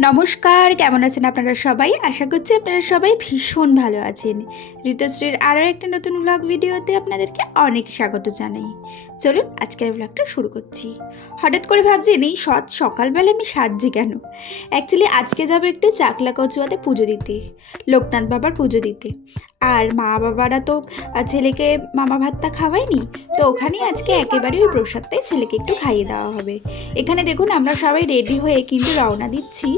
নমস্কার, কেমন আছেন আপনারা সবাই? আশা করছি আপনারা সবাই ভীষণ ভালো আছেন। ঋতুশ্রীর আরও একটা নতুন ব্লগ ভিডিওতে আপনাদেরকে অনেক স্বাগত জানাই। চলুন আজকের ব্লগটা শুরু করছি। হঠাৎ করে ভাবছি এই সকালবেলা আমি সাজছি কেন। অ্যাকচুয়ালি আজকে যাবো একটু চাকলা কচুয়াতে পুজো দিতে, লোকনাথ বাবার পুজো দিতে। আর মা বাবারা তো ছেলেকে মামা ভাতটা খাওয়ায়নি, তো ওখানেই আজকে একেবারে ওই প্রসাদটাই ছেলেকে একটু খাইয়ে দেওয়া হবে। এখানে দেখুন আমরা সবাই রেডি হয়ে কিন্তু রওনা দিচ্ছি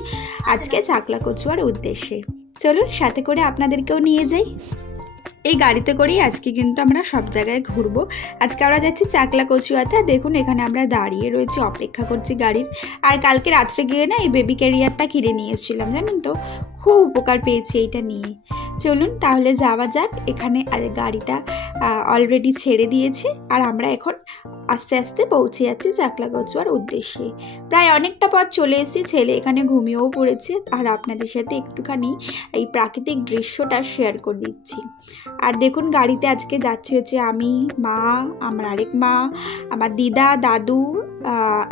আজকে চাকলা কচুয়ার উদ্দেশ্যে। চলুন সাথে করে আপনাদেরকেও নিয়ে যাই। এই গাড়িতে করেই আজকে কিন্তু আমরা সব জায়গায় ঘুরবো। আজকে আমরা যাচ্ছি চাকলা কচুয়াতে। আর দেখুন এখানে আমরা দাঁড়িয়ে রয়েছি, অপেক্ষা করছি গাড়ির। আর কালকে রাত্রে গিয়ে না এই বেবি ক্যারিয়ারটা কিনে নিয়ে এসেছিলাম, জানেন তো, খুব উপকার পেয়েছি এইটা নিয়ে। চলুন তাহলে যাওয়া যাক। এখানে গাড়িটা অলরেডি ছেড়ে দিয়েছে আর আমরা এখন আস্তে আস্তে পৌঁছে যাচ্ছি চাকলা কচুয়ার উদ্দেশ্যে। প্রায় অনেকটা পথ চলে এসেছি, ছেলে এখানে ঘুমিয়েও পড়েছে। আর আপনাদের সাথে একটুখানি এই প্রাকৃতিক দৃশ্যটা শেয়ার করে দিচ্ছি। আর দেখুন গাড়িতে আজকে যাচ্ছি হচ্ছে আমি, মা, আমার আরেক মা, আমার দিদা, দাদু,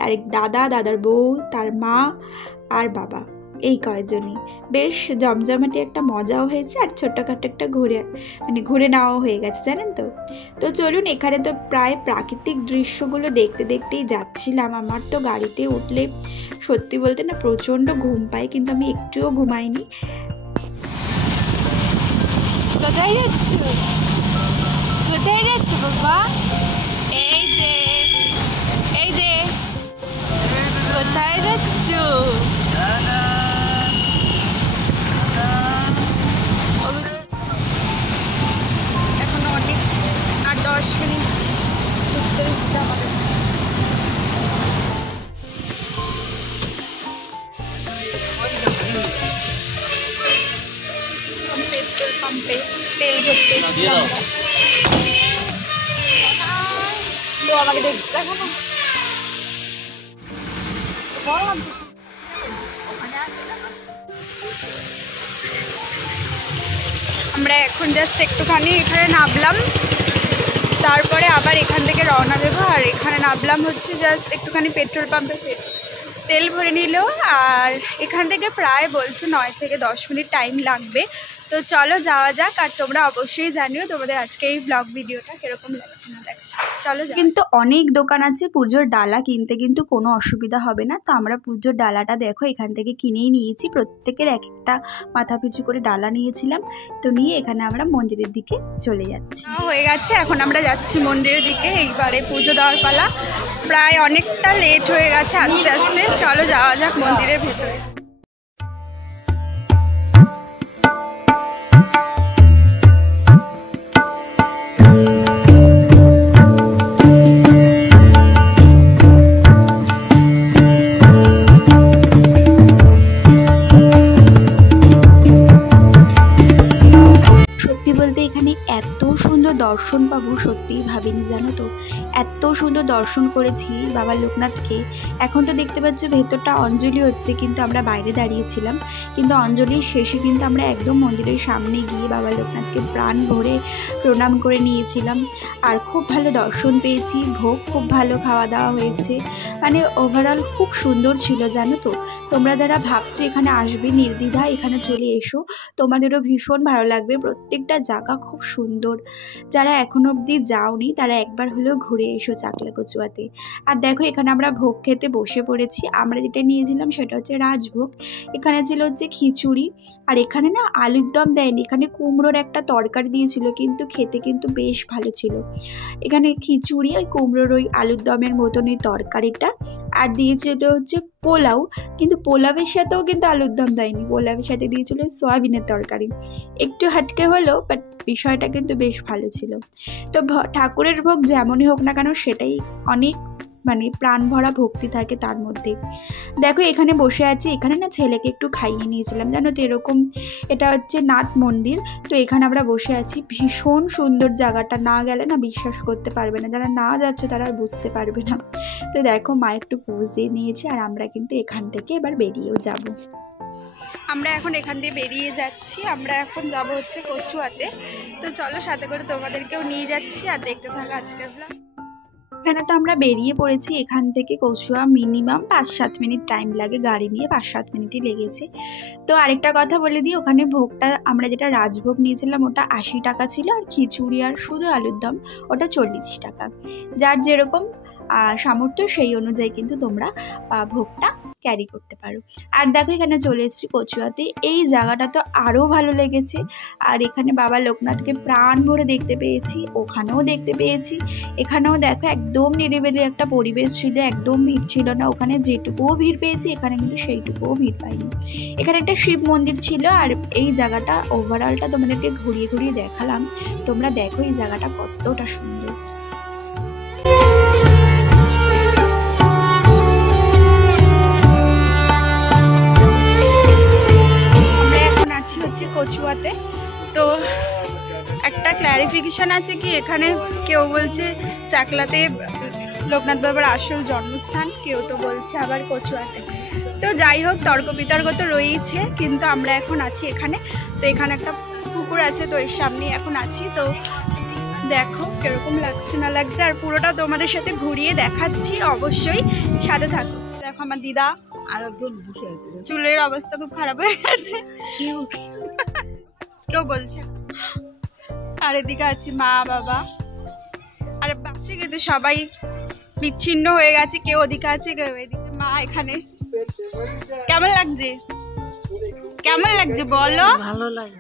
আরেক দাদা, দাদার বউ, তার মা আর বাবা, এই কয়েকজনই। বেশ জমজমাটি একটা মজাও হয়েছে আর ছোট্টখাটো একটা ঘুরে নেওয়াও হয়ে গেছে, জানেন তো। তো চলুন, এখানে তো প্রায় প্রাকৃতিক দৃশ্যগুলো দেখতে দেখতেই যাচ্ছিলাম। আমার তো গাড়িতে উঠলে সত্যি বলতে না প্রচণ্ড ঘুম পায়, কিন্তু আমি একটুও ঘুমাইনি। কোথায় যাচ্ছ? কোথায় যাচ্ছ বাবা? এই যে কোথায় যাচ্ছ? এখন অনেক আর 10 মিনিট ঘুরতে ঘুরতে আমাদের। পেট্রোল পাম্পে তেল ভরতে এসেছিলাম। তো আমাকে দেখো না, আমরা এখন জাস্ট একটুখানি এখানে নামলাম, তারপরে আবার এখান থেকে রওনা দেবো। আর এখানে নামলাম হচ্ছে জাস্ট একটুখানি পেট্রোল পাম্পে তেল ভরে নিল। আর এখান থেকে প্রায় বলছে 9 থেকে 10 মিনিট টাইম লাগবে। তো চলো যাওয়া যাক। আর তোমরা অবশ্যই জানিও তোমাদের আজকে এই ব্লগ ভিডিওটা কীরকম লাগছে না লাগছে। চলো। কিন্তু অনেক দোকান আছে পুজোর ডালা কিনতে, কিন্তু কোনো অসুবিধা হবে না। তো আমরা পুজোর ডালাটা দেখো এখান থেকে কিনেই নিয়েছি, প্রত্যেকের এক একটা মাথা পিছু করে ডালা নিয়েছিলাম। তো নিয়ে এখানে আমরা মন্দিরের দিকে চলে যাচ্ছি। হয়ে গেছে, এখন আমরা যাচ্ছি মন্দিরের দিকে। এইবারে পুজো দেওয়ার পালা, প্রায় অনেকটা লেট হয়ে গেছে আস্তে আস্তে। চলো যাওয়া যাক মন্দিরের ভেতরে। দর্শন পাবো সত্যিই ভাবিনি, জানো তো। এত সুন্দর দর্শন করেছি বাবা লোকনাথকে। এখন তো দেখতে পাচ্ছ ভেতরটা অঞ্জলি হচ্ছে, কিন্তু আমরা বাইরে দাঁড়িয়েছিলাম। কিন্তু অঞ্জলির শেষে কিন্তু আমরা একদম মন্দিরের সামনে গিয়ে বাবা লোকনাথকে প্রাণ ভরে প্রণাম করে নিয়েছিলাম। আর খুব ভালো দর্শন পেয়েছি, ভোগ খুব ভালো খাওয়া দাওয়া হয়েছে। মানে ওভারঅল খুব সুন্দর ছিল, জানো তো। তোমরা যারা ভাবছো এখানে আসবে, নির্দ্বিধায় এখানে চলে এসো, তোমাদেরও ভীষণ ভালো লাগবে। প্রত্যেকটা জায়গা খুব সুন্দর। যারা এখনো অবধি যাওনি তারা একবার হলেও ঘুরে এসো চাকলা কচুয়াতে। আর দেখো এখানে আমরা ভোগ খেতে বসে পড়েছি। আমরা যেটা নিয়েছিলাম সেটা হচ্ছে রাজভোগ। এখানে ছিল হচ্ছে খিচুড়ি, আর এখানে না আলুর দম দেয়নি, এখানে কুমড়োর একটা তরকারি দিয়েছিল, কিন্তু খেতে কিন্তু বেশ ভালো ছিল। এখানে খিচুড়ি, ওই কুমড়োর ওই আলুর দমের মতন এই তরকারিটা, আর দিয়েছিল হচ্ছে পোলাও। কিন্তু পোলাওয়ের সাথেও কিন্তু আলুর দম দেয়নি, পোলাওয়ের সাথে দিয়েছিল সয়াবিনের তরকারি। একটু হাটকে হলো, বাট বিষয়টা কিন্তু বেশ ভালো ছিল। তো ঠাকুরের ভোগ যেমনই হোক না কেন সেটাই অনেক মানে প্রাণ ভরা ভক্তি থাকে তার মধ্যে। দেখো এখানে বসে আছি, এখানে না ছেলেকে একটু খাইয়ে নিয়েছিলাম, জানো তো। এরকম এটা হচ্ছে নাথ মন্দির, তো এখানে আমরা বসে আছি। ভীষণ সুন্দর জায়গাটা, না গেলে না বিশ্বাস করতে পারবে না, যারা না যাচ্ছে তারা বুঝতে পারবে না। তো দেখো মা একটু পোজ দিয়ে নিয়েছে, আর আমরা কিন্তু এখান থেকে এবার বেরিয়েও যাব। আমরা এখন এখান দিয়ে বেরিয়ে যাচ্ছি। আমরা এখন যাব হচ্ছে কচুয়াতে। তো চলো সাথে করে তোমাদেরকেও নিয়ে যাচ্ছি, আর দেখতে থাকা আজকের ব্লগ। এখানে তো আমরা বেরিয়ে পড়েছি। এখান থেকে কচুয়া মিনিমাম 5-7 মিনিট টাইম লাগে, গাড়ি নিয়ে 5-7 মিনিটই লেগেছে। তো আরেকটা কথা বলে দিই, ওখানে ভোগটা আমরা যেটা রাজভোগ নিয়েছিলাম ওটা 80 টাকা ছিল, আর খিচুড়ি আর শুধু আলুর দম ওটা 40 টাকা। যার যেরকম সামর্থ্য সেই অনুযায়ী কিন্তু তোমরা ভোগটা ক্যারি করতে পারো। আর দেখো এখানে চলে এসেছি কচুয়াতে। এই জায়গাটা তো আরও ভালো লেগেছে। আর এখানে বাবা লোকনাথকে প্রাণ ভরে দেখতে পেয়েছি, ওখানেও দেখতে পেয়েছি। এখানেও দেখো একদম নিরিবিলি একটা পরিবেশ ছিল, একদম ভিড় ছিল না। ওখানে যেটুকুও ভিড় পেয়েছি এখানে কিন্তু সেইটুকুও ভিড় পাইনি। এখানে একটা শিব মন্দির ছিল। আর এই জায়গাটা ওভারঅলটা তোমাদেরকে ঘুরিয়ে ঘুরিয়ে দেখালাম। তোমরা দেখো এই জায়গাটা কতটা সুন্দর। কচুয়াতে তো একটা ক্ল্যারিফিকেশন আছে কি, এখানে কেউ বলছে চাকলাতে লোকনাথ বাবার আসল জন্মস্থান, কেউ তো বলছে আবার কচুয়াতে। তো যাই হোক, তর্ক বিতর্ক তো রয়েছে, কিন্তু আমরা এখন আছি এখানে। তো এখানে একটা পুকুর আছে, তো এর সামনে এখন আছি। তো দেখো কিরকম লাগছে না লাগছে, আর পুরোটা তোমাদের সাথে ঘুরিয়ে দেখাচ্ছি, অবশ্যই সাথে থাকো। দেখো আমার দিদা আর একজন বসে আছে, চুলের অবস্থা খুব খারাপ হয়ে গেছে কেউ বলছে। আর এদিকে আছে মা বাবা, আর পাশে কিন্তু সবাই বিচ্ছিন্ন হয়ে গেছে, কেউ ওদিকে আছে কেউ এদিকে। মা এখানে কেমন লাগছে, কেমন লাগছে বলো? ভালো লাগে।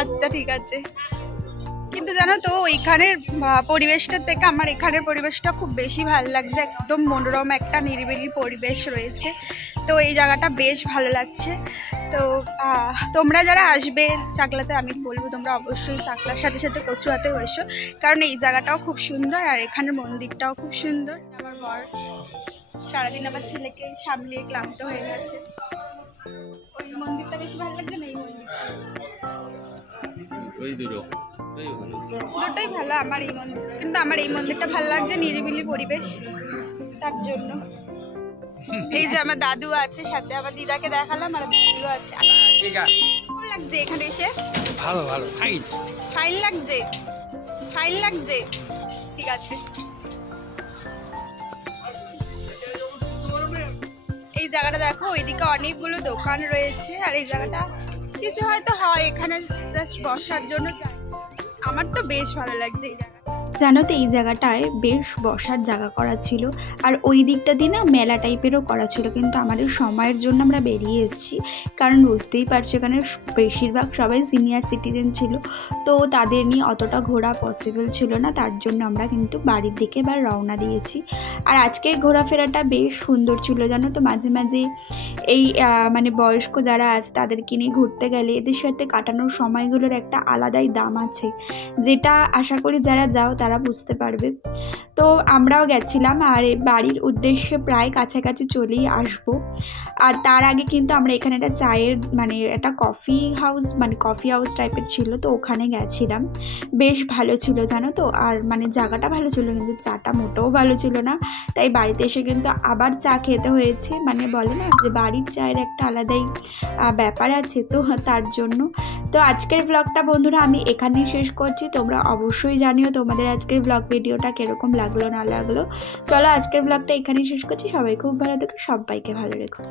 আচ্ছা ঠিক আছে। কিন্তু জানো তো ওইখানের পরিবেশটার থেকে আমার এখানের পরিবেশটা খুব বেশি ভালো লাগছে। একদম মনোরম একটা নিরিবিলি পরিবেশ রয়েছে, তো এই জায়গাটা বেশ ভালো লাগছে। তো তোমরা যারা আসবে চাকলাতে, আমি বলবো তোমরা অবশ্যই চাকলার সাথে সাথে কচুয়াতেও এসো, কারণ এই জায়গাটাও খুব সুন্দর আর এখানের মন্দিরটাও খুব সুন্দর। আমার বর সারাদিন আমার ছেলেকে সামলিয়ে ক্লান্ত হয়ে গেছে। ওই মন্দিরটা বেশি ভালো লাগছে না এই মন্দিরটা? দুটোই ভালো আমার এই মন্দির, কিন্তু আমার এই মন্দিরটা ভালো লাগছে, নিরিবিলি পরিবেশ তার জন্য। এই যে আমার দাদু আছে সাথে, আমার দিদাকে দেখালাম, আর দাদু আছে। কেমন লাগছে এখানে এসে? ভালো ভালো, ফাইন লাগছে, ফাইন লাগছে, ঠিক আছে। এই জায়গাটা দেখো, ওইদিকে অনেকগুলো দোকান রয়েছে, আর এই জায়গাটা কিছু হয়তো হয় এখানে জাস্ট বসার জন্য। আমার তো বেশ ভালো লাগছে এই জায়গাটা। জানো তো এই জায়গাটায় বেশ বসার জায়গা করা ছিল, আর ওই দিকটা দিয়ে না মেলা টাইপেরও করা ছিল, কিন্তু আমাদের সময়ের জন্য আমরা বেরিয়ে এসেছি, কারণ বুঝতেই পারছো এখানে বেশিরভাগ সবাই সিনিয়র সিটিজেন ছিল, তো তাদের নিয়ে অতটা ঘোরা পসিবল ছিল না, তার জন্য আমরা কিন্তু বাড়ির দিকে এবার রওনা দিয়েছি। আর আজকের ঘোরাফেরাটা বেশ সুন্দর ছিল জানো তো। মাঝে মাঝে এই মানে বয়স্ক যারা আছে তাদেরকে নিয়ে ঘুরতে গেলে এদের সাথে কাটানোর সময়গুলোর একটা আলাদাই দাম আছে, যেটা আশা করি যারা যাও তারা বুঝতে পারবে। তো আমরাও গেছিলাম, আর বাড়ির উদ্দেশ্যে প্রায় কাছাকাছি চলেই আসবো। আর তার আগে কিন্তু আমরা এখানে একটা চায়ের মানে একটা কফি হাউস টাইপের ছিল, তো ওখানে গেছিলাম। বেশ ভালো ছিল জানো তো, আর মানে জায়গাটা ভালো ছিল, কিন্তু চাটা মোটেও ভালো ছিল না। তাই বাড়িতে এসে কিন্তু আবার চা খেতে হয়েছে, মানে বলে না যে বাড়ির চায়ের একটা আলাদাই ব্যাপার আছে, তো তার জন্য। তো আজকের ব্লগটা বন্ধুরা আমি এখানেই শেষ করছি। তোমরা অবশ্যই জানিও তোমাদের আজকের ব্লগ ভিডিওটা কিরকম লাগলো না লাগলো। চলো আজকের ব্লগটা এখানেই শেষ করছি। সবাই খুব ভালো থেকো, সবাইকে ভালো রেখো।